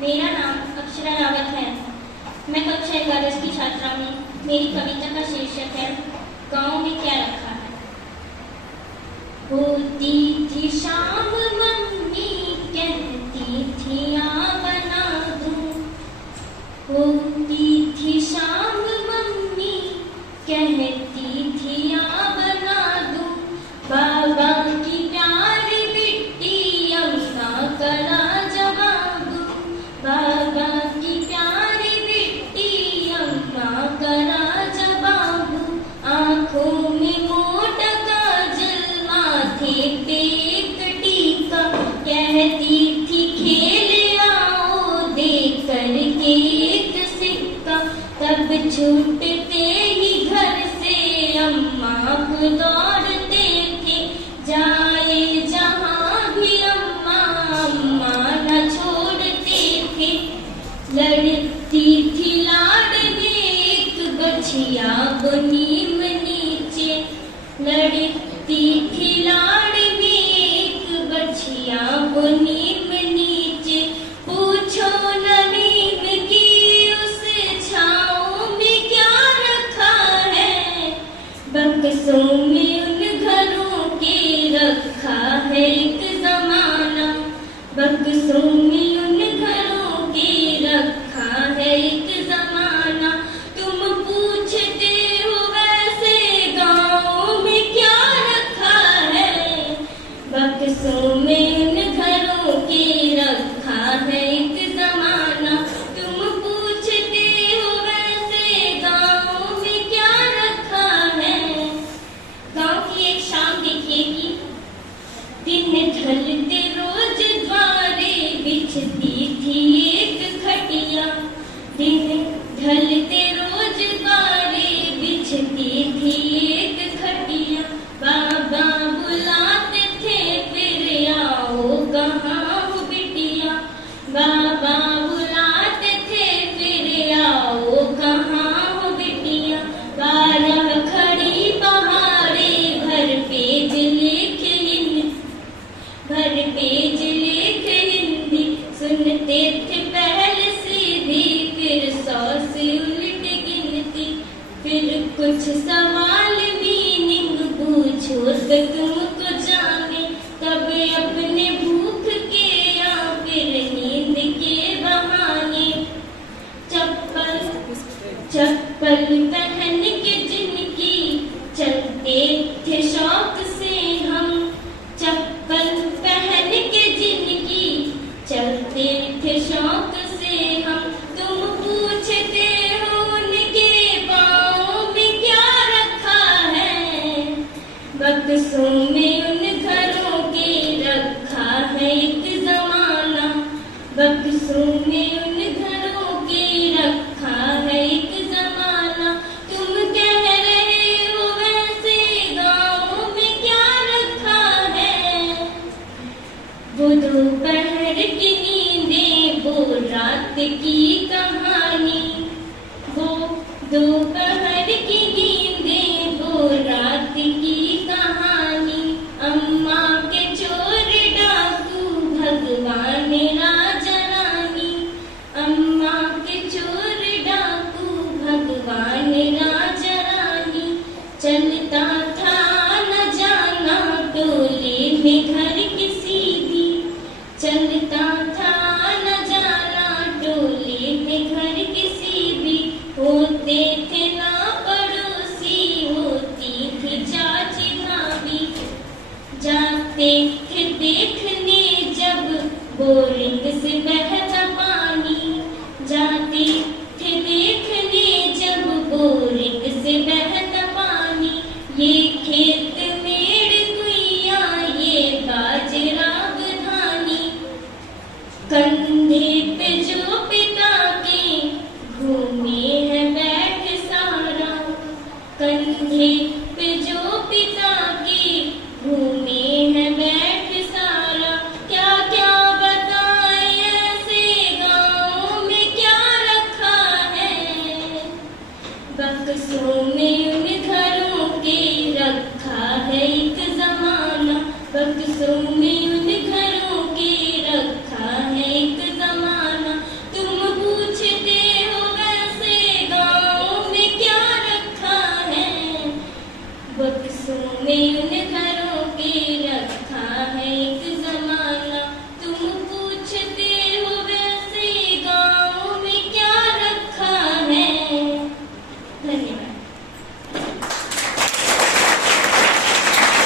मेरा नाम अक्षरा रावत है। मैं कक्षा 11 की छात्रा हूँ। मेरी कविता का शीर्षक है गाँव में क्या रखा है। होती थी शाम मम्मी कहती थी आ बना दूँ। होती थी शाम मम्मी कहती थी आ बना दूँ। बाबा की प्यारी बिट्टी अम्मा करा जवाब। बाबा की प्यारी बिट्टी अम्मा करा जवाब। आँखों में मोटा काजल माथे पे एक टीका। कहती थी खेल आओ दे करके एक सिक्का। तब छूटते ही घर से अम्मा को दौड़ते थे। जाए जहाँ भी अम्मा अम्मा न छोड़ते थे। लड़ती थी लाड़ में एक बछिया वो नीम नीचे। लड़ती थी लाड़ में एक बछिया वो नीम नीचे। पूछो न नीम की उस छाँव में क्या रखा है। बक्सों में उन घरों के रखा है एक जमाना। बक्सों में उन घरों के रखा है एक जमाना। तुम पूछते हो वैसे गाँव में क्या रखा है। बक्सों में उन घरों के रखा है एक जमाना। तुम पूछते हो वैसे गाँव में क्या रखा है। गाँव की एक शाम देखिए कि दिन ढलते रोज द्वारे बिछती थी एक खटिया। दिन ढलते रोज द्वारे बिछती थी एक खटिया। बाबा बुलाते थे फिर आओ कहाँ हो बिटिया। बाबा बुलाते थे फिर आओ कहाँ हो बिटिया। 12 खड़ी पहाड़े भर पेज लिख हिंदी। भर पेज लिख हिंदी। सुनते थे पहले सीधी फिर 100 से उलट गिनती। फिर कुछ सवाल मीनिंग पूछो तो तुमको जाने। तब अपने भूख के या फिर नींद के बहाने। चप्पल पहन के जिनकी चलते थे शौक से हम। चप्पल पहन के जिनकी चलते थे शौक से हम। तुम पूछते हो उनके पाँव में क्या रखा है। बक्सों में उन घरों के रखा है एक जमाना। बक्सों में उन घरों के रखा है एक जमाना। तुम कह रहे हो वैसे गाँव में क्या रखा है। वो दोपहर की नींदें वो रात की कहानी। वो दोपहर की नींदें वो रात की कहानी। अम्मा के चोर डाकू भगवान राजा रानी। अम्मा के चोर डाकू भगवान राजा रानी। चलता था न जाना टोले में घर किसी भी। चलता था न जाना टोले में घर किसी भी। होते थे ना पड़ोसी होती थी चाची भाभी। जाते थे देखने जब बोरिंग से बहता पानी। जाते थे देखने जब बोरिंग से बहता पानी। ये खेत मेड़ कुइया ये बाजरा बधानी। कंधे पे जो पिता के घूमे है बैठ सारा। कंधे पे जो पिता के घूमे है बैठ सारा। क्या क्या बताएं ऐसे गाँव में क्या रखा है। बक्सों में उन घरों के रखा बरसों में उन घरों की रखा है